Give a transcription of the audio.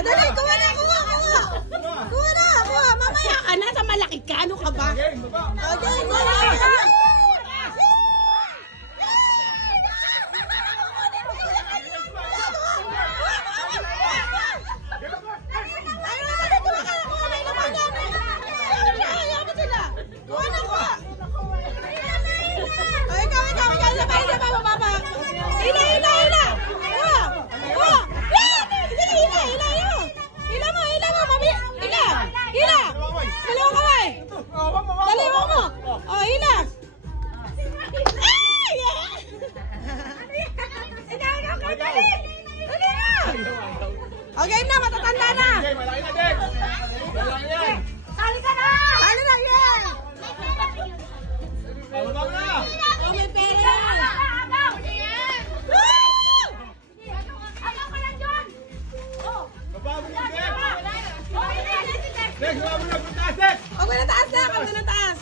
Dali, kuha na. Mamaya ka na, sa malaki ka. Ano ka ba? Okay, kuha na. Okay na, matatanda na. Malaki na, Dek. Malaki yan. Sali ka na. Sali na, yan. Abang na. Oh, may pera yan. Abang. Abang ka lang dyan. Baba mo na, Dek. Dek, baba mo na. Taas, Dek. Huwag mo na taas na. Huwag mo na taas.